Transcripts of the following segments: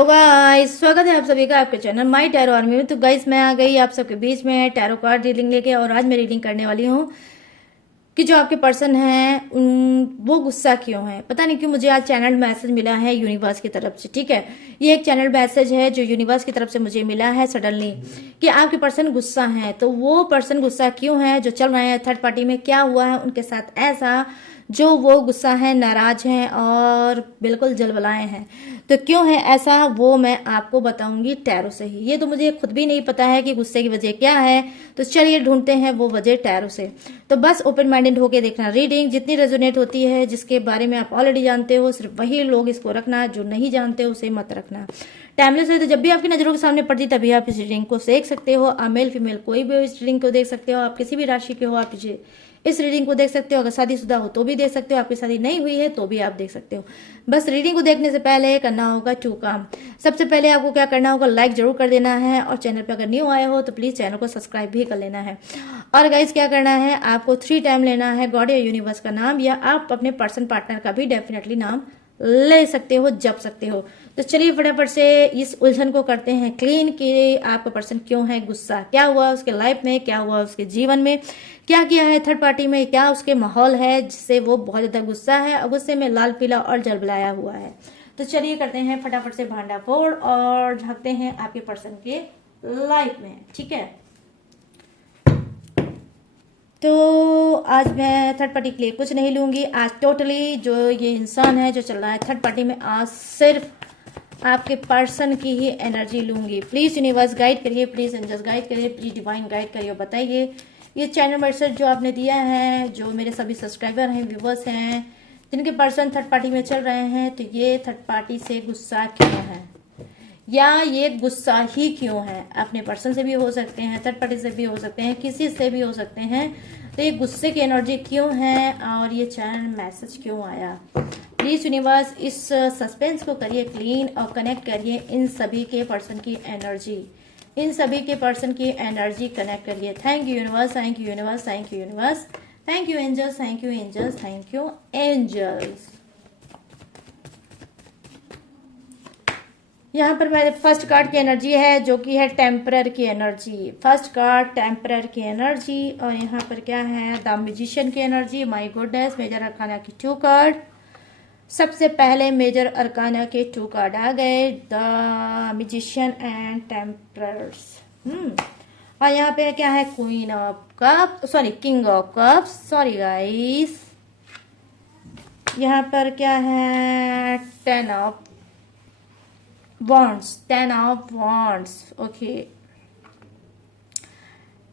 Hello guys, स्वागत है आप सभी का आपके चैनल माय टैरो आर्मी में। तो गाइस मैं आ गई आप सबके बीच में टैरो कार्ड रीडिंग लेके, और आज मैं रीडिंग करने वाली हूँ कि जो आपके पर्सन हैं वो गुस्सा क्यों है। पता नहीं क्यों मुझे आज चैनल मैसेज मिला है यूनिवर्स की तरफ से। ठीक है, ये एक चैनल मैसेज है जो यूनिवर्स की तरफ से मुझे मिला है सडनली कि आपके पर्सन गुस्सा हैं। तो वो पर्सन गुस्सा क्यों है, जो चल रहे हैं थर्ड पार्टी में, क्या हुआ है उनके साथ ऐसा जो वो गुस्सा है, नाराज हैं और बिल्कुल जलबलाए हैं। तो क्यों है ऐसा वो मैं आपको बताऊंगी टैरो से ही। ये तो मुझे खुद भी नहीं पता है कि गुस्से की वजह क्या है, तो चलिए ढूंढते हैं वो वजह टैरो से। तो बस ओपन माइंडेड होके देखना, रीडिंग जितनी रेजोनेट होती है, जिसके बारे में आप ऑलरेडी जानते हो सिर्फ वही लोग इसको रखना, जो नहीं जानते उसे मत रखना। टाइमलेस है तो जब भी आपकी नजरों के सामने पड़ती तभी आप इस रीडिंग को देख सकते हो। आप मेल फीमेल कोई भी इस रीडिंग को देख सकते हो। आप किसी भी राशि के हो आप इस रीडिंग को देख सकते हो। अगर शादीशुदा हो तो भी देख सकते हो, आपकी शादी नहीं हुई है तो भी आप देख सकते हो। बस रीडिंग को देखने से पहले करना होगा 2 काम। सबसे पहले आपको क्या करना होगा, लाइक जरूर कर देना है, और चैनल पर अगर न्यू आए हो तो प्लीज चैनल को सब्सक्राइब भी कर लेना है। और गाइस क्या करना है, आपको 3 टाइम लेना है गॉड या यूनिवर्स का नाम, या आप अपने पर्सन पार्टनर का भी डेफिनेटली नाम ले सकते हो, जप सकते हो। तो चलिए फटाफट से इस उलझन को करते हैं क्लीन कि आपका पर्सन क्यों है गुस्सा, क्या हुआ उसके लाइफ में, क्या हुआ उसके जीवन में, क्या किया है थर्ड पार्टी में, क्या उसके माहौल है जिससे वो बहुत ज्यादा गुस्सा है और गुस्से में लाल पीला और जलबलाया हुआ है। तो चलिए करते हैं फटाफट से भांडा फोड़ और झांकते हैं आपके पर्सन के लाइफ में। ठीक है, तो आज मैं थर्ड पार्टी के लिए कुछ नहीं लूंगी। आज टोटली जो ये इंसान है जो चल रहा है थर्ड पार्टी में, आज सिर्फ आपके पर्सन की ही एनर्जी लूंगी। प्लीज यूनिवर्स गाइड करिए, प्लीज एंजल्स गाइड करिए, प्लीज डिवाइन गाइड करिए। बताइए ये चैनल मैसेज जो आपने दिया है, जो मेरे सभी सब्सक्राइबर हैं, व्यूवर्स हैं, जिनके पर्सन थर्ड पार्टी में चल रहे हैं, तो ये थर्ड पार्टी से गुस्सा क्यों है, या ये गुस्सा ही क्यों है। अपने पर्सन से भी हो सकते हैं, थर्ड पार्टी से भी हो सकते हैं, किसी से भी हो सकते हैं। तो ये गुस्से की एनर्जी क्यों है और ये चैनल मैसेज क्यों आया। प्लीज यूनिवर्स इस सस्पेंस को करिए क्लीन और कनेक्ट करिए इन सभी के पर्सन की एनर्जी, इन सभी के पर्सन की एनर्जी कनेक्ट करिए। Thank you universe, thank you universe, thank you universe, thank you angels, thank you angels, thank you angels. यहाँ पर मेरे फर्स्ट कार्ड की एनर्जी है जो कि है टेम्परर की एनर्जी। फर्स्ट कार्ड टेम्परर की एनर्जी, और यहाँ पर क्या है द म्यूजिशियन की energy. My goodness, major arcana की 2 कार्ड। सबसे पहले मेजर अरकाना के 2 कार्ड आ गए, द म्यूजिशियन एंड टेम्परर्स। और यहाँ पे क्या है, queen of cup, sorry king of cups, sorry guys. यहाँ पर क्या है, 10 of wands, 10 of wands, okay,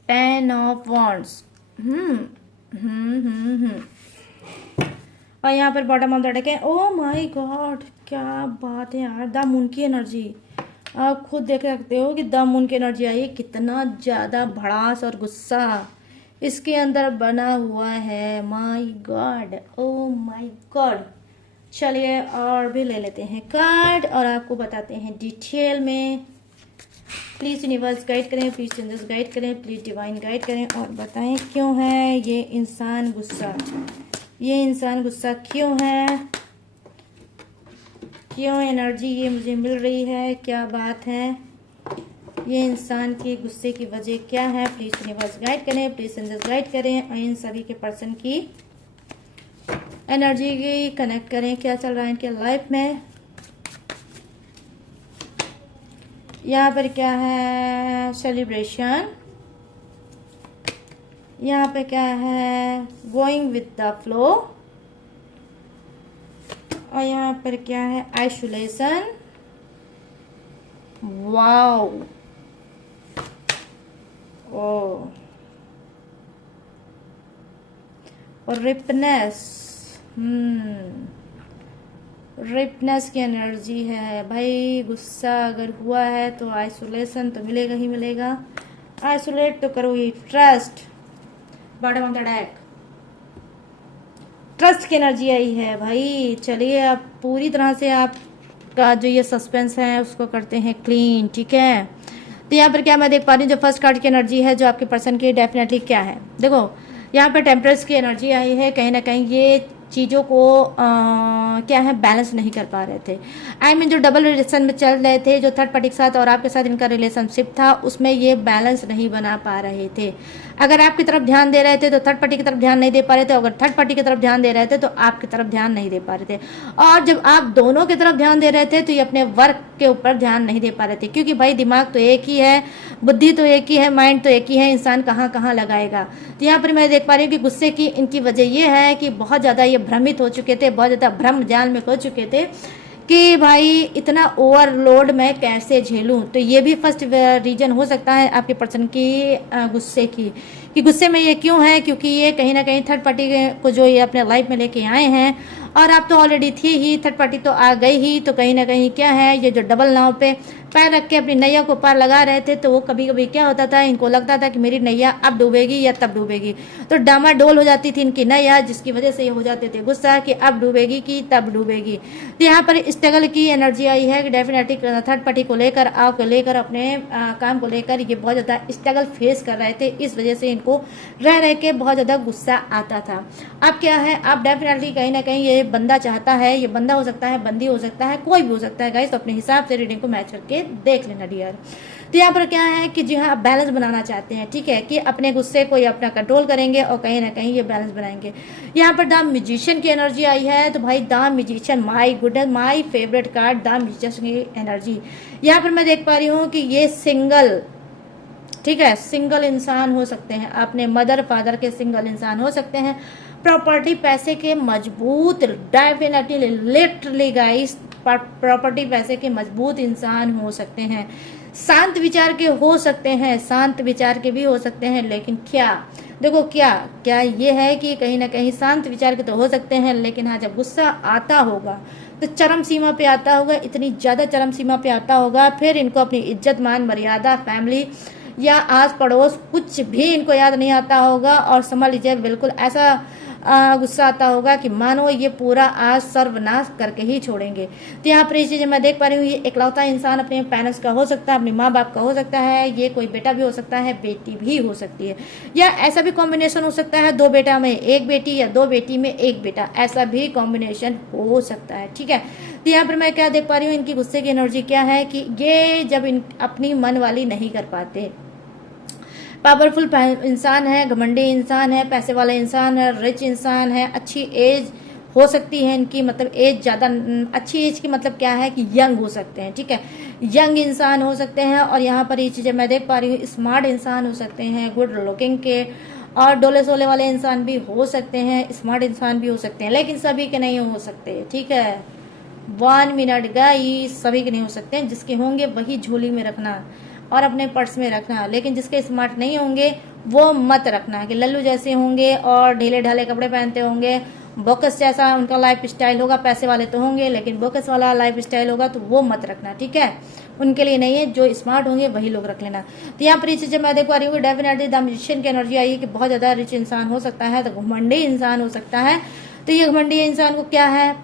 10 of wands। और यहाँ पर बॉटम ऑफ द डेक है। ओ माय गॉड, क्या बात है यार, द मून की एनर्जी। आप खुद देख सकते हो कि द मून की एनर्जी आई है, कितना ज्यादा भड़ास और गुस्सा इसके अंदर बना हुआ है। My God, oh my God. चलिए और भी ले लेते हैं कार्ड और आपको बताते हैं डिटेल में। प्लीज यूनिवर्स गाइड करें, प्लीज चेंजेस गाइड करें, प्लीज डिवाइन गाइड करें और बताएं क्यों है ये इंसान गुस्सा, ये इंसान गुस्सा क्यों है, क्यों एनर्जी ये मुझे मिल रही है, क्या बात है, ये इंसान के गुस्से की वजह क्या है। प्लीज यूनिवर्स गाइड करें, प्लीज चेंजेस गाइड करें और इन सभी के पर्सन की एनर्जी की कनेक्ट करें, क्या चल रहा है इनके लाइफ में। यहाँ पर क्या है, सेलिब्रेशन। यहाँ पे क्या है, गोइंग विद द फ्लो। और यहाँ पर क्या है, आइसोलेशन। वाओ, ओ, और रिपनेस। रिपनेस की एनर्जी है भाई। गुस्सा अगर हुआ है तो आइसोलेशन तो मिलेगा ही मिलेगा, आइसोलेट तो करो ही। Trust, bottom of the deck, trust की एनर्जी आई है भाई। चलिए अब पूरी तरह से आपका जो ये सस्पेंस है उसको करते हैं क्लीन। ठीक है, तो यहाँ पर क्या मैं देख पा रही हूँ, जो फर्स्ट कार्ड की एनर्जी है जो आपके पर्सन की, डेफिनेटली क्या है, देखो यहाँ पर टेम्परेचर की एनर्जी आई है। कहीं ना कहीं ये चीज़ों को क्या है बैलेंस नहीं कर पा रहे थे। आई मीन जो डबल रिलेशन में चल रहे थे, जो थर्ड पार्टी के साथ और आपके साथ इनका रिलेशनशिप था, उसमें ये बैलेंस नहीं बना पा रहे थे। अगर आपकी तरफ ध्यान दे रहे थे तो थर्ड पार्टी की तरफ ध्यान नहीं दे पा रहे थे, अगर थर्ड पार्टी की तरफ ध्यान दे रहे थे तो आपकी तरफ ध्यान नहीं दे पा रहे थे। और जब आप दोनों की तरफ ध्यान दे रहे थे तो ये अपने वर्क के ऊपर ध्यान नहीं दे पा रहे थे, क्योंकि भाई दिमाग तो एक ही है, बुद्धि तो एक ही है, माइंड तो एक ही है, इंसान कहाँ कहाँ लगाएगा। तो यहाँ पर मैं देख पा रही हूँ कि गुस्से की इनकी वजह ये है कि बहुत ज़्यादा ये भ्रमित हो चुके थे, बहुत ज़्यादा भ्रम जाल में खो चुके थे कि भाई इतना ओवरलोड मैं कैसे झेलूं। तो ये भी फर्स्ट रीजन हो सकता है आपके पर्सन की गुस्से की, कि गुस्से में ये क्यों है, क्योंकि ये कहीं ना कहीं थर्ड पार्टी को जो ये अपने लाइफ में लेके आए हैं, और आप तो ऑलरेडी थी ही, थर्ड पार्टी तो आ गई ही, तो कहीं ना कहीं क्या है, ये जो डबल नाव पे पैर रख के अपनी नैया को पार लगा रहे थे, तो वो कभी कभी क्या होता था, इनको लगता था कि मेरी नैया अब डूबेगी या तब डूबेगी, तो डामाडोल हो जाती थी इनकी नैया, जिसकी वजह से ये हो जाते थे गुस्सा कि अब डूबेगी कि तब डूबेगी। तो यहाँ पर स्ट्रगल की एनर्जी आई है कि डेफिनेटली थर्ड पार्टी को लेकर, आप को लेकर, अपने काम को लेकर ये बहुत ज़्यादा स्ट्रगल फेस कर रहे थे, इस वजह से इनको रह रह के बहुत ज़्यादा गुस्सा आता था। अब क्या है, आप डेफिनेटली कहीं ना कहीं ये बंदा चाहता है, ये बंदा हो सकता है, बंदी हो सकता है, कोई भी हो सकता है गाइस, तो अपने हिसाब से रीडिंग को मैच करके देख लेना डियर। तो यहाँ पर क्या है कि जी हाँ, आप बैलेंस बनाना चाहते हैं, ठीक है, कि अपने गुस्से को ये अपना कंट्रोल करेंगे और कहीं ना कहीं ये बैलेंस बनाएंगे। यहाँ पर द म्यूजिशियन की एनर्जी आई है, तो भाई the musician, my goodness, my favourite card the musician की एनर्जी। यहाँ पर मैं देख पा रही हूँ कि ये सिंगल, ठीक है, सिंगल इंसान हो सकते हैं, अपने मदर फादर के सिंगल इंसान हो सकते हैं, प्रॉपर्टी पैसे के मजबूत, डेफिनेटली लिटरली गाइस, प्रॉपर्टी पैसे के मजबूत इंसान हो सकते हैं, शांत विचार के हो सकते हैं, शांत विचार के भी हो सकते हैं, लेकिन क्या देखो, क्या ये है कि कहीं ना कहीं शांत विचार के तो हो सकते हैं, लेकिन हाँ, जब गुस्सा आता होगा तो चरम सीमा पे आता होगा, इतनी ज़्यादा चरम सीमा पे आता होगा, फिर इनको अपनी इज्जत मान मर्यादा, फैमिली या आस पड़ोस कुछ भी इनको याद नहीं आता होगा, और समझ लीजिए बिल्कुल ऐसा गुस्सा आता होगा कि मानो ये पूरा आज सर्वनाश करके ही छोड़ेंगे। तो यहाँ पर ये चीज़ें मैं देख पा रही हूँ, ये इकलौता इंसान अपने पेरेंट्स का हो सकता है, अपने माँ बाप का हो सकता है, ये कोई बेटा भी हो सकता है, बेटी भी हो सकती है, या ऐसा भी कॉम्बिनेशन हो सकता है, 2 बेटा में 1 बेटी या 2 बेटी में 1 बेटा, ऐसा भी कॉम्बिनेशन हो सकता है, ठीक है। तो यहाँ पर मैं क्या देख पा रही हूँ, इनकी गुस्से की एनर्जी क्या है कि ये जब इन अपनी मन वाली नहीं कर पाते, पावरफुल इंसान है, घमंडी इंसान है, पैसे वाला इंसान है, रिच इंसान है, अच्छी एज हो सकती है इनकी, मतलब एज ज़्यादा, अच्छी एज की मतलब क्या है कि यंग हो सकते हैं, ठीक है, यंग इंसान हो सकते हैं। और यहाँ पर ये चीज़ें मैं देख पा रही हूँ, स्मार्ट इंसान हो सकते हैं, गुड लुकिंग के और डोले सोले वाले इंसान भी हो सकते हैं, स्मार्ट इंसान भी हो सकते हैं, लेकिन सभी के नहीं हो सकते, ठीक है। 1 मिनट गाइस, सभी के नहीं हो सकते हैं, जिसके होंगे वही झोली में रखना और अपने पर्स में रखना, लेकिन जिसके स्मार्ट नहीं होंगे वो मत रखना, कि लल्लू जैसे होंगे और ढीले ढाले कपड़े पहनते होंगे, बोकस जैसा उनका लाइफ स्टाइल होगा, पैसे वाले तो होंगे लेकिन बोकस वाला लाइफ स्टाइल होगा, तो वो मत रखना, ठीक है, उनके लिए नहीं है, जो स्मार्ट होंगे वही लोग रख लेना। तो यहाँ पर ये चीज़ें मैं देख पा रही हूँ, डेफिनेटली द म्यूजिशियन की एनर्जी आई है कि बहुत ज़्यादा रिच इंसान हो सकता है, तो घमंडी इंसान हो सकता है। तो ये घमंडी इंसान को क्या है,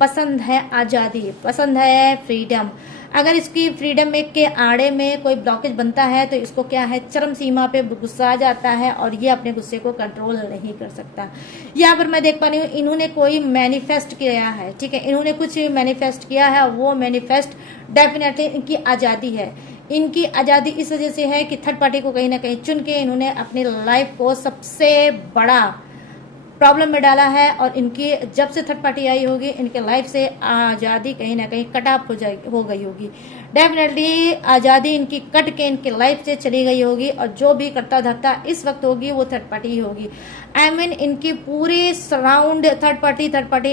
पसंद है आज़ादी, पसंद है फ्रीडम। अगर इसकी फ्रीडम के आड़े में कोई ब्लॉकेज बनता है तो इसको क्या है, चरम सीमा पे गुस्सा आ जाता है और ये अपने गुस्से को कंट्रोल नहीं कर सकता। यहाँ पर मैं देख पा रही हूँ, इन्होंने कोई मैनिफेस्ट किया है, ठीक है, इन्होंने कुछ मैनिफेस्ट किया है, वो मैनिफेस्ट डेफिनेटली इनकी आज़ादी है। इनकी आज़ादी इस वजह से है कि थर्ड पार्टी को कहीं ना कहीं चुन के इन्होंने अपनी लाइफ को सबसे बड़ा प्रॉब्लम में डाला है, और इनकी जब से थर्ड पार्टी आई होगी इनके लाइफ से आज़ादी कहीं ना कहीं कट ऑफ हो गई होगी, डेफिनेटली आज़ादी इनकी कट के इनके लाइफ से चली गई होगी, और जो भी करता धरता इस वक्त होगी वो थर्ड पार्टी ही होगी। आई मीन इनकी पूरी surround third party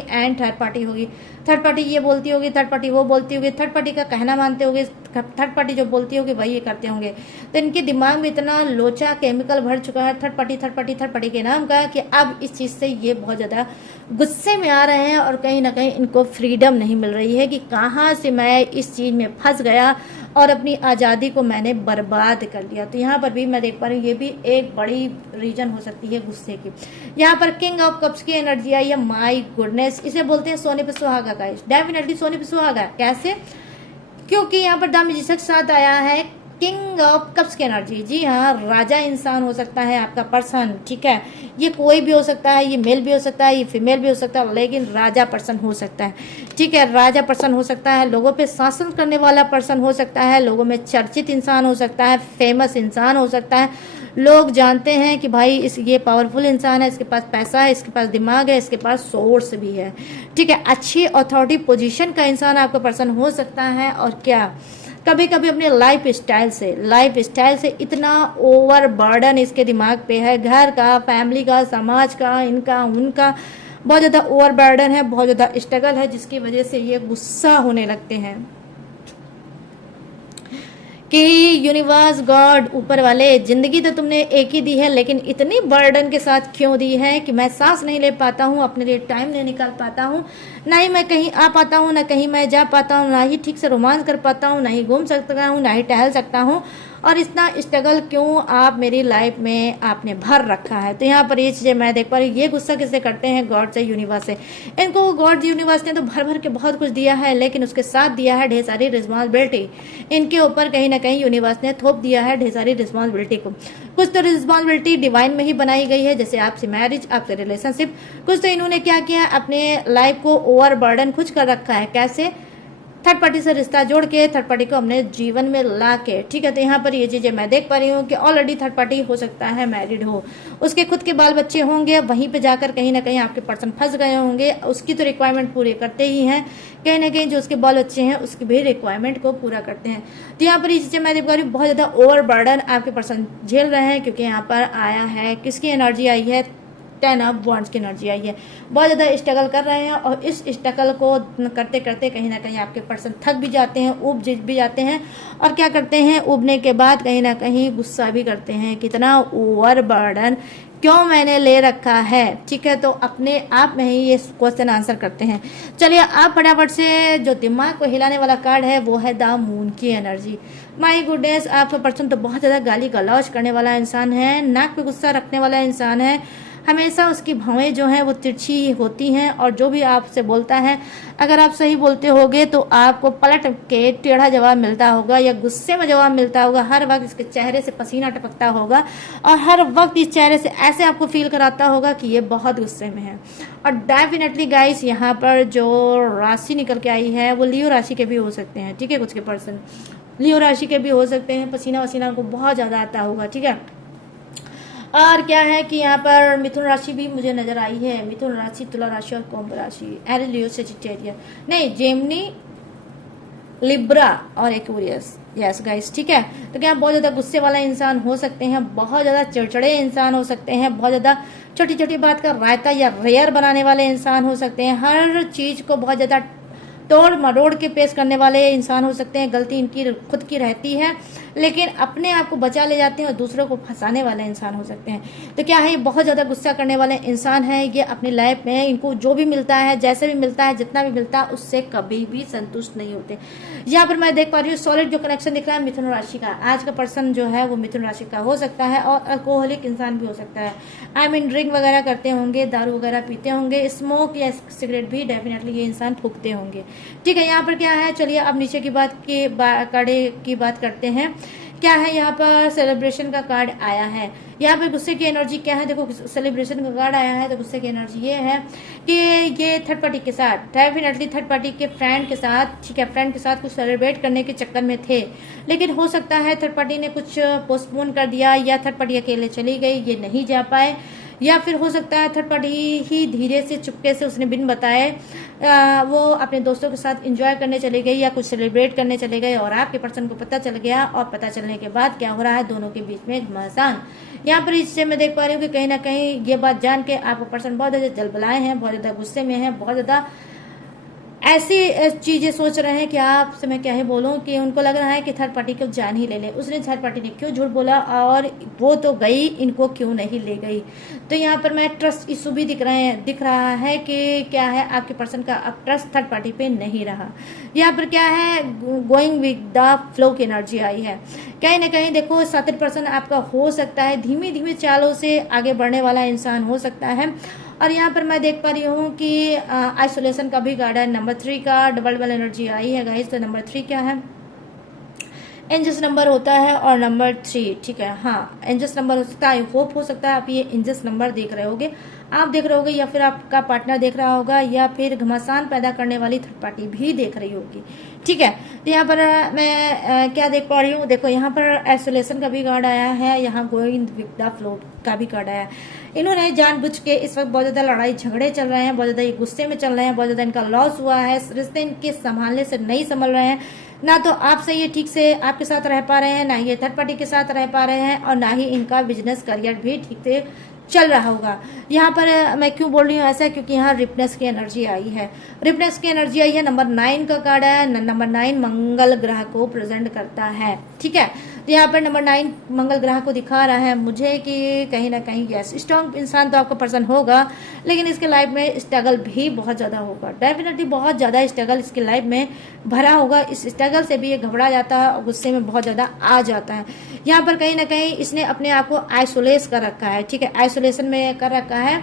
and third party होगी। थर्ड पार्टी ये बोलती होगी, थर्ड पार्टी वो बोलती होगी, थर्ड पार्टी का कहना मानते होंगे, थर्ड पार्टी जो बोलती होगी वही ये करते होंगे। तो इनके दिमाग में इतना लोचा केमिकल भर चुका है थर्ड पार्टी के नाम का, कि अब इस चीज़ से ये बहुत ज़्यादा गुस्से में आ रहे हैं, और कहीं ना कहीं इनको फ्रीडम नहीं मिल रही है कि कहाँ से मैं इस चीज़ में फंस गया और अपनी आज़ादी को मैंने बर्बाद कर लिया। तो यहाँ पर भी मैं देख पा रही हूँ, ये भी एक बड़ी रीजन हो सकती है गुस्से की। यहाँ पर किंग ऑफ कप्स की एनर्जी आई है, माय गुडनेस, इसे बोलते हैं सोने पे सुहागा गाइस, डेफिनेटली सोने पे सुहागा। कैसे? क्योंकि यहाँ पर द म्यूजिशियन के साथ आया है किंग ऑफ कप्स की एनर्जी, जी हाँ, राजा इंसान हो सकता है आपका पर्सन, ठीक है। ये कोई भी हो सकता है, ये मेल भी हो सकता है, ये फीमेल भी हो सकता है, लेकिन राजा पर्सन हो सकता है, ठीक है। राजा पर्सन हो सकता है, लोगों पे शासन करने वाला पर्सन हो सकता है, लोगों में चर्चित इंसान हो सकता है, फेमस इंसान हो सकता है। लोग जानते हैं कि भाई ये पावरफुल इंसान है, इसके पास पैसा है, इसके पास दिमाग है, इसके पास सोर्स भी है, ठीक है। अच्छी अथॉरिटी पोजीशन का इंसान आपका पर्सन हो सकता है। और क्या, कभी कभी अपने लाइफ स्टाइल से इतना ओवर बर्डन इसके दिमाग पे है, घर का, फैमिली का, समाज का, इनका उनका बहुत ज़्यादा ओवर बर्डन है, बहुत ज़्यादा स्ट्रगल है, जिसकी वजह से ये गुस्सा होने लगते हैं कि यूनिवर्स, गॉड, ऊपर वाले, जिंदगी तो तुमने एक ही दी है, लेकिन इतनी बर्डन के साथ क्यों दी है कि मैं सांस नहीं ले पाता हूँ, अपने लिए टाइम नहीं निकाल पाता हूँ, ना ही मैं कहीं आ पाता हूँ, ना कहीं मैं जा पाता हूँ, ना ही ठीक से रोमांस कर पाता हूँ, ना ही घूम सकता हूँ, ना ही टहल सकता हूँ। और इतना स्ट्रगल क्यों आप मेरी लाइफ में आपने भर रखा है। तो यहाँ पर ये चीज़ें मैं देख पा रही हूँ। ये गुस्सा किससे करते हैं? गॉड से, यूनिवर्स से। इनको गॉड यूनिवर्स ने तो भर भर के बहुत कुछ दिया है, लेकिन उसके साथ दिया है ढेर सारी रिस्पॉन्सिबिलिटी। इनके ऊपर कहीं ना कहीं यूनिवर्स ने थोप दिया है ढेर सारी रिस्पॉन्सिबिलिटी को। कुछ तो रिस्पॉन्सिबिलिटी डिवाइन में ही बनाई गई है, जैसे आपसे मैरिज, आपसे रिलेशनशिप। कुछ तो इन्होंने क्या किया, अपने लाइफ को ओवर बर्डन खुद कर रखा है। कैसे? थर्ड पार्टी से रिश्ता जोड़ के, थर्ड पार्टी को अपने जीवन में ला के, ठीक है। तो यहाँ पर ये चीज़ें मैं देख पा रही हूँ कि ऑलरेडी थर्ड पार्टी हो सकता है मैरिड हो, उसके खुद के बाल बच्चे होंगे, वहीं पे जाकर कहीं ना कहीं आपके पर्सन फंस गए होंगे। उसकी तो रिक्वायरमेंट पूरी करते ही हैं, कहीं ना कहीं जो उसके बाल बच्चे हैं उसकी भी रिक्वायरमेंट को पूरा करते हैं। तो यहाँ पर ये चीज़ें मैं देख पा रही हूँ, बहुत ज़्यादा ओवर बर्डन आपके पर्सन झेल रहे हैं, क्योंकि यहाँ पर आया है, किसकी एनर्जी आई है? 10 ऑफ वॉन्ड्स की एनर्जी आई है। बहुत ज़्यादा स्ट्रगल कर रहे हैं, और इस स्ट्रगल को करते करते कहीं ना कहीं आपके पर्सन थक भी जाते हैं, ऊब भी जाते हैं। और क्या करते हैं, ऊबने के बाद कहीं ना कहीं गुस्सा भी करते हैं, कितना ओवर बर्डन क्यों मैंने ले रखा है, ठीक है। तो अपने आप में ही ये क्वेश्चन आंसर करते हैं। चलिए आप फटाफट से, जो दिमाग को हिलाने वाला कार्ड है वो है द मून की एनर्जी। माय गुडनेस, आपका पर्सन तो बहुत ज़्यादा गाली गलौज करने वाला इंसान है, नाक पे गुस्सा रखने वाला इंसान है। हमेशा उसकी भावें जो हैं वो तिरछी होती हैं, और जो भी आपसे बोलता है, अगर आप सही बोलते होगे तो आपको पलट के टेढ़ा जवाब मिलता होगा, या गुस्से में जवाब मिलता होगा। हर वक्त इसके चेहरे से पसीना टपकता होगा, और हर वक्त इस चेहरे से ऐसे आपको फील कराता होगा कि ये बहुत गुस्से में है। और डेफिनेटली गाइस, यहाँ पर जो राशि निकल के आई है वो लियो राशि के भी हो सकते हैं, ठीक है। कुछ के पर्सन लियो राशि के भी हो सकते हैं, पसीना वसीना को बहुत ज़्यादा आता होगा, ठीक है। और क्या है कि यहाँ पर मिथुन राशि भी मुझे नजर आई है, मिथुन राशि, तुला राशि और कुंभ राशि, एरियल, लियो, सजिटेरियस, नहीं, जेमिनी, लिब्रा और एक्वेरियस। यस गाइस, ठीक है। तो क्या बहुत ज़्यादा गुस्से वाला इंसान हो सकते हैं, बहुत ज़्यादा चिड़चिड़े इंसान हो सकते हैं, बहुत ज़्यादा छोटी छोटी बात का रायता या रेयर बनाने वाले इंसान हो सकते हैं, हर चीज़ को बहुत ज़्यादा तोड़ मरोड़ के पेश करने वाले इंसान हो सकते हैं। गलती इनकी खुद की रहती है, लेकिन अपने आप को बचा ले जाते हैं, और दूसरों को फंसाने वाले इंसान हो सकते हैं। तो क्या है, ये बहुत ज़्यादा गुस्सा करने वाले इंसान है। ये अपनी लाइफ में इनको जो भी मिलता है, जैसे भी मिलता है, जितना भी मिलता है, उससे कभी भी संतुष्ट नहीं होते। यहाँ पर मैं देख पा रही हूँ सॉलिड जो कनेक्शन दिख रहा है मिथुन राशि का। आज का पर्सन जो है वो मिथुन राशि का हो सकता है, और अल्कोहलिक इंसान भी हो सकता है। आई मीन ड्रिंक वगैरह करते होंगे, दारू वगैरह पीते होंगे, स्मोक या सिगरेट भी डेफिनेटली ये इंसान फूकते होंगे, ठीक है। यहाँ पर क्या है, चलिए अब नीचे की कार्ड की बात करते हैं। क्या है, यहाँ पर सेलिब्रेशन का कार्ड आया है। यहाँ पे गुस्से की एनर्जी क्या है, देखो सेलिब्रेशन का कार्ड आया है, तो गुस्से की एनर्जी ये है कि ये थर्ड पार्टी के साथ, डेफिनेटली थर्ड पार्टी के फ्रेंड के साथ, ठीक है, फ्रेंड के साथ कुछ सेलिब्रेट करने के चक्कर में थे, लेकिन हो सकता है थर्ड पार्टी ने कुछ पोस्टपोन कर दिया, या थर्ड पार्टी अकेले चली गई, ये नहीं जा पाए, या फिर हो सकता है थर्ड पार्टी ही धीरे से चुपके से, उसने बिन बताए वो अपने दोस्तों के साथ एंजॉय करने चले गए, या कुछ सेलिब्रेट करने चले गए, और आपके पर्सन को पता चल गया, और पता चलने के बाद क्या हो रहा है, दोनों के बीच में घमासान। यहाँ पर इससे मैं देख पा रही हूँ कि कहीं ना कहीं ये बात जान के आपका पर्सन बहुत ज़्यादा जलबलाए हैं, बहुत ज़्यादा गुस्से में है, बहुत ज़्यादा ऐसी चीज़ें सोच रहे हैं कि आपसे मैं क्या ही बोलूँ, कि उनको लग रहा है कि थर्ड पार्टी को जान ही ले ले, उसने थर्ड पार्टी ने क्यों झूठ बोला, और वो तो गई, इनको क्यों नहीं ले गई। तो यहाँ पर मैं ट्रस्ट इशू भी दिख रहा है कि क्या है, आपके पर्सन का अब ट्रस्ट थर्ड पार्टी पे नहीं रहा। यहाँ पर क्या है, गोइंग विद द फ्लो की एनर्जी आई है। कहीं ना कहीं देखो 70% आपका हो सकता है धीमी धीमी चालों से आगे बढ़ने वाला इंसान हो सकता है। और यहाँ पर मैं देख पा रही हूँ कि आइसोलेशन का भी कार्ड है, नंबर 3 का डबल एनर्जी आई है गाइस। तो नंबर 3 क्या है, एंजल्स नंबर होता है और नंबर 3, ठीक है। हाँ, एंजल्स नंबर हो सकता है, आई होप हो सकता है आप ये एंजल्स नंबर देख रहे होगे, आप देख रहे होगे या फिर आपका पार्टनर देख रहा होगा या फिर घमासान पैदा करने वाली थर्ड पार्टी भी देख रही होगी, ठीक है। तो यहाँ पर मैं क्या देख पा रही हूँ, देखो यहाँ पर आइसोलेशन का भी कार्ड आया है, यहाँ गोइंग विद द फ्लो का भी कार्ड आया है। इन्होंने जानबूझ के इस वक्त बहुत ज्यादा लड़ाई झगड़े चल रहे हैं, बहुत ज्यादा गुस्से में चल रहे हैं, बहुत ज्यादा इनका लॉस हुआ है, रिश्ते इनके संभालने से नहीं संभल रहे हैं, ना तो आपसे ये ठीक से आपके साथ रह पा रहे हैं, ना ही ये थर्ड पार्टी के साथ रह पा रहे हैं, और ना ही इनका बिजनेस करियर भी ठीक से चल रहा होगा। यहाँ पर मैं क्यों बोल रही हूँ ऐसा, क्योंकि यहाँ रिपनेस की एनर्जी आई है, रिपनेस की एनर्जी आई है। नंबर 9 का कार्ड है, नंबर 9 मंगल ग्रह को प्रेजेंट करता है, ठीक है। तो यहाँ पर नंबर 9 मंगल ग्रह को दिखा रहा है मुझे कि कहीं ना कहीं यस, स्ट्रॉन्ग इंसान तो आपका पर्सन होगा, लेकिन इसके लाइफ में स्ट्रगल भी बहुत ज़्यादा होगा, डेफिनेटली बहुत ज़्यादा स्ट्रगल इसके लाइफ में भरा होगा। इस स्ट्रगल से भी ये घबरा जाता है और गुस्से में बहुत ज़्यादा आ जाता है। यहाँ पर कहीं ना कहीं इसने अपने आप को आइसोलेट कर रखा है, ठीक है, आइसोलेशन में कर रखा है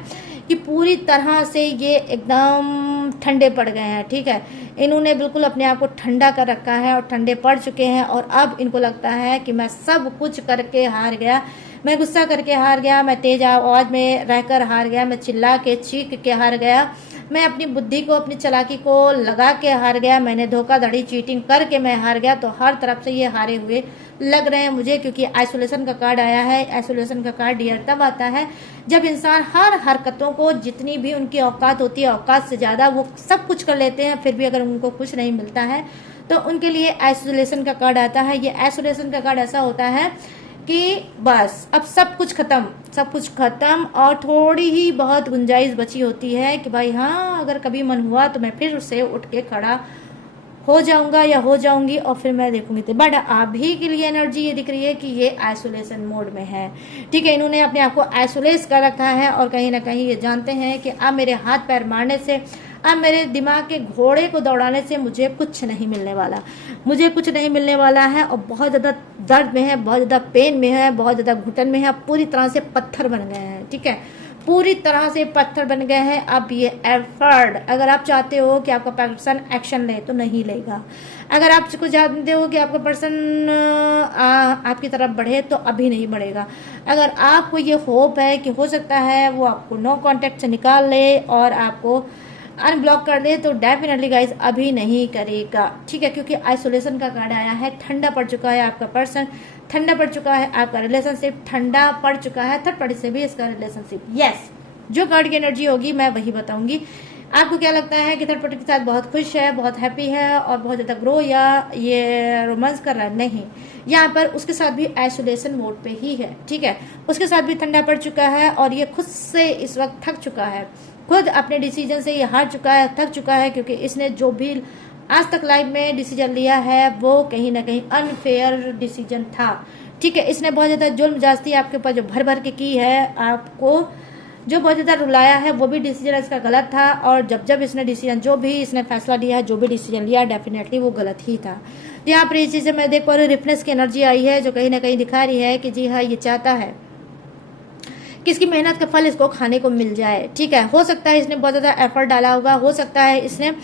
कि पूरी तरह से ये एकदम ठंडे पड़ गए हैं, ठीक है। इन्होंने बिल्कुल अपने आप को ठंडा कर रखा है और ठंडे पड़ चुके हैं, और अब इनको लगता है कि मैं सब कुछ करके हार गया, मैं गुस्सा करके हार गया, मैं तेज आवाज़ में रहकर हार गया, मैं चिल्ला के चीख के हार गया, मैं अपनी बुद्धि को अपनी चालाकी को लगा के हार गया, मैंने धोखाधड़ी चीटिंग करके मैं हार गया। तो हर तरफ से ये हारे हुए लग रहे हैं मुझे, क्योंकि आइसोलेशन का कार्ड आया है। आइसोलेशन का कार्ड डियर तब आता है जब इंसान हर हरकतों को, जितनी भी उनकी औकात होती है, औकात से ज़्यादा वो सब कुछ कर लेते हैं, फिर भी अगर उनको कुछ नहीं मिलता है तो उनके लिए आइसोलेशन का कार्ड आता है। ये आइसोलेशन का कार्ड ऐसा होता है कि बस अब सब कुछ खत्म और थोड़ी ही बहुत गुंजाइश बची होती है कि भाई हाँ, अगर कभी मन हुआ तो मैं फिर उससे उठ के खड़ा हो जाऊंगा या हो जाऊंगी और फिर मैं देखूंगी। तो बट अभी के लिए एनर्जी ये दिख रही है कि ये आइसोलेशन मोड में है, ठीक है। इन्होंने अपने आप को आइसोलेट कर रखा है और कहीं ना कहीं ये जानते हैं कि अब मेरे हाथ पैर मारने से, अब मेरे दिमाग के घोड़े को दौड़ाने से मुझे कुछ नहीं मिलने वाला, मुझे कुछ नहीं मिलने वाला है। और बहुत ज़्यादा दर्द में है, बहुत ज़्यादा पेन में है, बहुत ज़्यादा घुटन में है, पूरी तरह से पत्थर बन गए हैं, ठीक है, पूरी तरह से पत्थर बन गए हैं। अब ये एफर्ट, अगर आप चाहते हो कि आपका पर्सन एक्शन ले तो नहीं लेगा, अगर आप कुछ जानते हो कि आपका पर्सन आपकी तरफ बढ़े तो अभी नहीं बढ़ेगा। अगर आपको ये होप है कि हो सकता है वो आपको नो कांटेक्ट से निकाल ले और आपको अनब्लॉक कर दे, तो डेफिनेटली गाइस अभी नहीं करेगा, ठीक है, क्योंकि आइसोलेशन का कार्ड आया है। ठंडा पड़ चुका है आपका पर्सन, ठंडा पड़ चुका है आपका रिलेशनशिप, ठंडा पड़ चुका है थर्ड पार्टी से भी इसका रिलेशनशिप। यस, जो कार्ड की एनर्जी होगी मैं वही बताऊंगी। आपको क्या लगता है कि थर्ड पार्टी के साथ बहुत खुश है, बहुत हैप्पी है और बहुत ज़्यादा ग्रो या ये रोमांस कर रहा है? नहीं, यहाँ पर उसके साथ भी आइसोलेशन मोड पे ही है, ठीक है, उसके साथ भी ठंडा पड़ चुका है और ये खुद से इस वक्त थक चुका है, खुद अपने डिसीजन से ये हार चुका है, थक चुका है, क्योंकि इसने जो भी आज तक लाइफ में डिसीजन लिया है वो कहीं ना कहीं अनफेयर डिसीजन था, ठीक है। इसने बहुत ज़्यादा जुल्म जास्ती आपके ऊपर जो भर भर के की है, आपको जो बहुत ज़्यादा रुलाया है, वो भी डिसीजन इसका गलत था। और जब इसने डिसीजन, जो भी इसने फैसला लिया है, जो भी डिसीजन लिया, डेफिनेटली वो गलत ही था। तो यहाँ पर इस चीज़ से मैं देख पा रही हूँ रिफनेस की एनर्जी आई है, जो कहीं ना कहीं दिखा रही है कि जी हाँ, ये चाहता है कि इसकी मेहनत का फल इसको खाने को मिल जाए, ठीक है। हो सकता है इसने बहुत ज़्यादा एफर्ट डाला होगा, हो सकता है इसने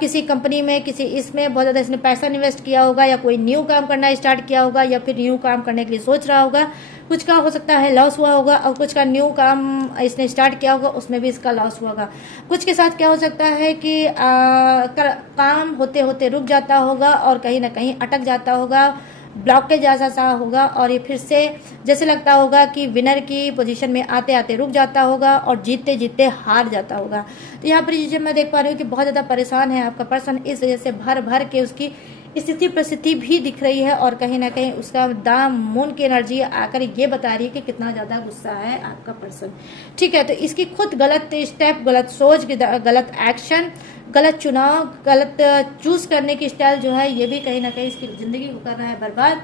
किसी कंपनी में, किसी इसमें बहुत ज़्यादा इसने पैसा इन्वेस्ट किया होगा, या कोई न्यू काम करना स्टार्ट किया होगा, या फिर न्यू काम करने के लिए सोच रहा होगा। कुछ का हो सकता है लॉस हुआ होगा और कुछ का न्यू काम इसने स्टार्ट किया होगा, उसमें भी इसका लॉस हुआ होगा। कुछ के साथ क्या हो सकता है कि काम होते होते रुक जाता होगा और कहीं ना कहीं अटक जाता होगा, ब्लॉकेज जैसा होगा, और ये फिर से जैसे लगता होगा कि विनर की पोजीशन में आते आते रुक जाता होगा और जीतते जीतते हार जाता होगा। तो यहाँ पर चीज़ें मैं देख पा रही हूँ कि बहुत ज़्यादा परेशान है आपका पर्सन, इस वजह से भर भर के उसकी स्थिति परिस्थिति भी दिख रही है और कहीं ना कहीं उसका दाम मून की एनर्जी आकर ये बता रही है कि कितना ज़्यादा गुस्सा है आपका पर्सन, ठीक है। तो इसकी खुद गलत स्टेप, गलत सोच, गलत एक्शन, गलत चुनाव, गलत चूज करने की स्टाइल जो है, ये भी कहीं ना कहीं इसकी ज़िंदगी को कर रहा है बर्बाद,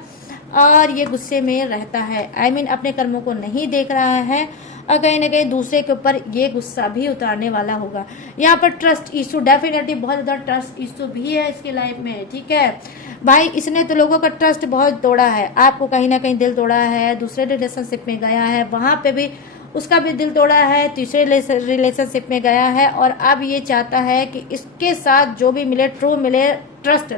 और ये गुस्से में रहता है। आई मीन अपने कर्मों को नहीं देख रहा है और कहीं ना कहीं दूसरे के ऊपर ये गुस्सा भी उतारने वाला होगा। यहाँ पर ट्रस्ट इशू, डेफिनेटली बहुत ज़्यादा ट्रस्ट इशू भी है इसकी लाइफ में, ठीक है भाई। इसने तो लोगों का ट्रस्ट बहुत तोड़ा है, आपको कहीं ना कहीं दिल तोड़ा है, दूसरे रिलेशनशिप में गया है, वहाँ पे भी उसका भी दिल तोड़ा है, तीसरे रिलेशनशिप में गया है, और अब ये चाहता है कि इसके साथ जो भी मिले ट्रू मिले, ट्रस्ट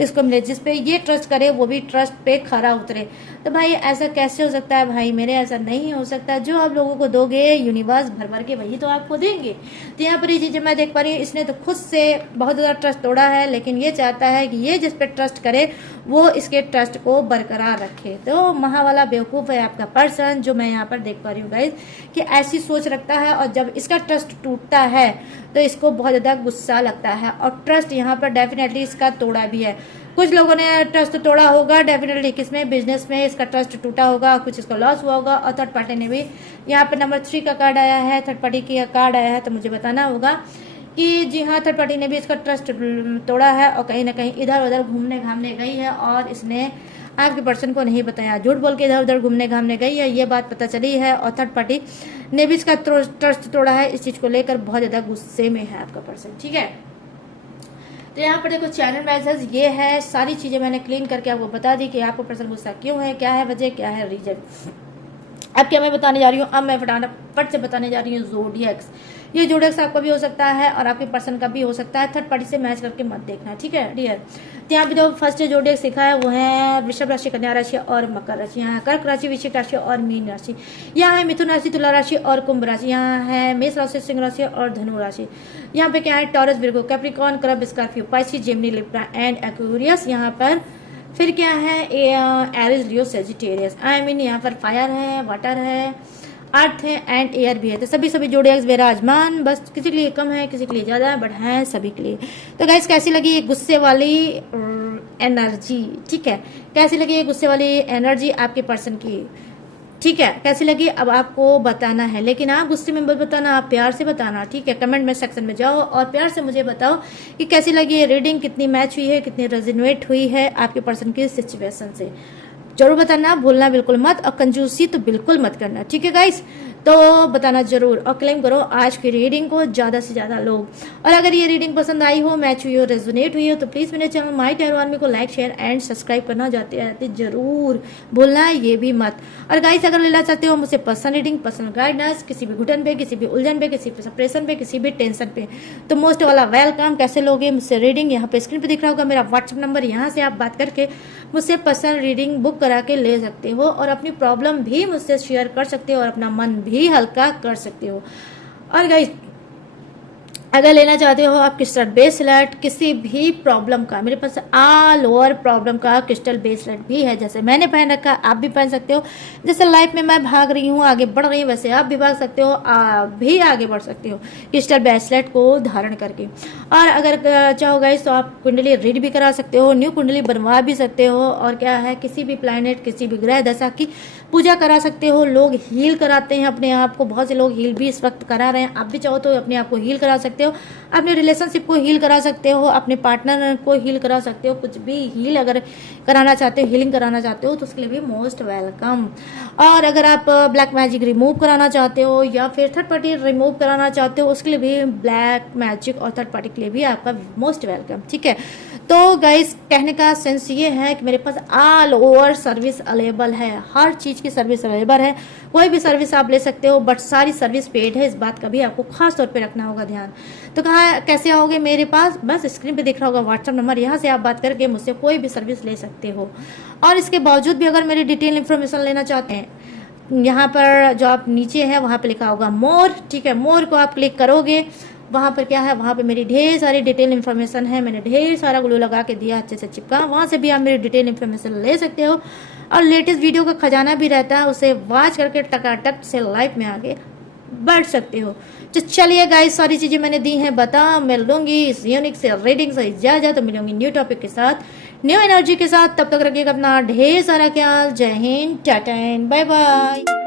इसको मिले, जिस पे ये ट्रस्ट करे वो भी ट्रस्ट पे खरा उतरे। तो भाई ऐसा कैसे हो सकता है भाई मेरे, ऐसा नहीं हो सकता। जो आप लोगों को दोगे यूनिवर्स भर भर के वही तो आपको देंगे। तो यहाँ पर ये चीज़ें मैं देख पा रही हूँ, इसने तो खुद से बहुत ज़्यादा ट्रस्ट तोड़ा है, लेकिन ये चाहता है कि ये जिस पे ट्रस्ट करे वो इसके ट्रस्ट को बरकरार रखे। तो महा वाला बेवकूफ़ है आपका पर्सन, जो मैं यहाँ पर देख पा रही हूँ गाइज, कि ऐसी सोच रखता है और जब इसका ट्रस्ट टूटता है तो इसको बहुत ज़्यादा गुस्सा लगता है। और ट्रस्ट यहाँ पर डेफिनेटली इसका तोड़ा भी है। कुछ लोगों ने ट्रस्ट तोड़ा होगा डेफिनेटली, किसमें, बिजनेस में इसका ट्रस्ट टूटा होगा, कुछ इसका लॉस हुआ होगा। और थर्ड पार्टी ने भी, यहाँ पर नंबर 3 का कार्ड आया है, थर्ड पार्टी का कार्ड आया है, तो मुझे बताना होगा कि जी हाँ थर्ड पार्टी ने भी इसका ट्रस्ट तोड़ा है और कहीं ना कहीं इधर उधर घूमने घामने गई है और इसने आपके पर्सन को नहीं बताया, झूठ बोल के इधर उधर घूमने घामने गई है, ये बात पता चली है। और थर्ड पार्टी ने भी इसका ट्रस्ट तोड़ा है, इस चीज़ को लेकर बहुत ज़्यादा गुस्से में है आपका पर्सन, ठीक है। तो यहाँ पर देखो चैनल मैसेज ये है, सारी चीज़ें मैंने क्लीन करके आपको बता दी कि आपको पर्सन गुस्सा क्यों है, क्या है वजह, क्या है रीजन। अब क्या मैं बताने जा रही हूँ, अब मैं फटाफट से बताने जा रही हूँ ज़ोडिएक्स। ये ज़ोडिएक्स आपका भी हो सकता है और आपके पर्सन का भी हो सकता है, थर्ड पार्टी से मैच करके मत देखना, ठीक है डियर। तो यहाँ पे जो फर्स्ट ज़ोडिएक्स लिखा है वो है वृषभ राशि, कन्या राशि और मकर राशि। यहाँ है कर्क राशि, वृश्चिक राशि और मीन राशि। यहाँ है मिथुन राशि, तुला राशि और कुंभ राशि। यहाँ है मेष राशि, सिंह राशि और धनु राशि। यहाँ पे क्या है Taurus, Virgo, Capricorn, crab, Scorpio, Pisces, Gemini, Libra and Aquarius. यहाँ पर फिर क्या है Aries, Leo, Sagittarius. I mean यहाँ पर फायर है, वाटर है, अर्थ है एंड एयर भी है। तो सभी ज़ोडिएक्स विराजमान, बस किसी के लिए कम है, किसी के लिए ज़्यादा है, बट है सभी के लिए। तो गाइस कैसी लगी ये गुस्से वाली एनर्जी, ठीक है, कैसी लगी ये गुस्से वाली एनर्जी आपके पर्सन की, ठीक है, कैसी लगी अब आपको बताना है। लेकिन आप गुस्से में मत बताना, आप प्यार से बताना, ठीक है। कमेंट में सेक्शन में जाओ और प्यार से मुझे बताओ कि कैसी लगी ये रीडिंग, कितनी मैच हुई है, कितनी रेजोनेट हुई है आपके पर्सन की सिचुएशन से। जरूर बताना, भूलना बिल्कुल मत, और कंजूसी तो बिल्कुल मत करना, ठीक है गाइस। तो बताना जरूर और क्लेम करो आज की रीडिंग को ज़्यादा से ज़्यादा लोग। और अगर ये रीडिंग पसंद आई हो, मैच हुई हो, रेजोनेट हुई हो, तो प्लीज़ मेरे चैनल माई टैरो आर्मी को लाइक, शेयर एंड सब्सक्राइब करना जाते जरूर भूलना ये भी मत। और गाइस अगर लेना चाहते हो मुझसे पर्सनल रीडिंग, पर्सनल गाइडेंस, किसी भी घुटन पे, किसी भी उलझन पे, किसी भी सप्रेशन पे, किसी भी टेंशन पे, तो मोस्ट वाला वेलकम। कैसे लोगे मुझसे रीडिंग, यहाँ पे स्क्रीन पे दिख रहा होगा मेरा व्हाट्सएप नंबर, यहाँ से आप बात करके मुझसे पर्सनल रीडिंग बुक करा के ले सकते हो और अपनी प्रॉब्लम भी मुझसे शेयर कर सकते हो और अपना मन भी हल्का कर सकते हो। और गाइस अगर लेना चाहते हो आप क्रिस्टल ब्रेसलेट किसी भी प्रॉब्लम का, मेरे पास ऑल ओवर प्रॉब्लम का क्रिस्टल ब्रेसलेट भी है, जैसे मैंने पहन रखा आप भी पहन सकते हो। जैसे लाइफ में मैं भाग रही हूँ, आगे बढ़ रही हूँ, वैसे आप भी भाग सकते हो, आप भी आगे बढ़ सकते हो क्रिस्टल ब्रेसलेट को धारण करके। और अगर चाहो गाइस तो आप कुंडली रीड भी करा सकते हो, न्यू कुंडली बनवा भी सकते हो। और क्या है किसी भी प्लैनेट, किसी भी ग्रह दशा की पूजा करा सकते हो। लोग हील कराते हैं अपने आप को, बहुत से लोग हील भी इस वक्त करा रहे हैं, आप भी चाहो तो अपने आप को हील करा सकते हो, अपने रिलेशनशिप को हील करा सकते हो, अपने पार्टनर को हील करा सकते हो। कुछ भी हील अगर कराना चाहते हो, हीलिंग कराना चाहते हो तो उसके लिए भी मोस्ट वेलकम। और अगर आप ब्लैक मैजिक रिमूव कराना चाहते हो या फिर थर्ड पार्टी रिमूव कराना चाहते हो उसके लिए भी ब्लैक मैजिक और थर्ड पार्टी के लिए भी आपका मोस्ट वेलकम, ठीक है। तो गाइस कहने का सेंस ये है कि मेरे पास ऑल ओवर सर्विस अवेलेबल है, हर चीज़ की सर्विस अवेलेबल है, कोई भी सर्विस आप ले सकते हो, बट सारी सर्विस पेड है, इस बात का भी आपको खास तौर पे रखना होगा ध्यान। तो कहाँ कैसे आओगे मेरे पास, बस स्क्रीन पे दिख रहा होगा व्हाट्सएप नंबर, यहाँ से आप बात करके मुझसे कोई भी सर्विस ले सकते हो। और इसके बावजूद भी अगर मेरी डिटेल इन्फॉर्मेशन लेना चाहते हैं, यहाँ पर जो आप नीचे है वहाँ पे लिखा होगा मोर, ठीक है, मोर को आप क्लिक करोगे, वहाँ पर क्या है, वहाँ पे मेरी ढेर सारी डिटेल इन्फॉर्मेशन है, मैंने ढेर सारा ग्लू लगा के दिया अच्छे से चिपका, वहाँ से भी आप मेरी डिटेल इन्फॉर्मेशन ले सकते हो। और लेटेस्ट वीडियो का खजाना भी रहता है, उसे वॉच करके टकाटक से लाइफ में आगे बढ़ सकते हो। तो चलिए गाइस सारी चीज़ें मैंने दी हैं बता, मैं लूँगी इस यूनिक से रीडिंग से इजाज़त, तो मिलूंगी न्यू टॉपिक के साथ, न्यू एनर्जी के साथ। तब तक रखिएगा अपना ढेर सारा ख्याल। जय Hind, tata and bye bye.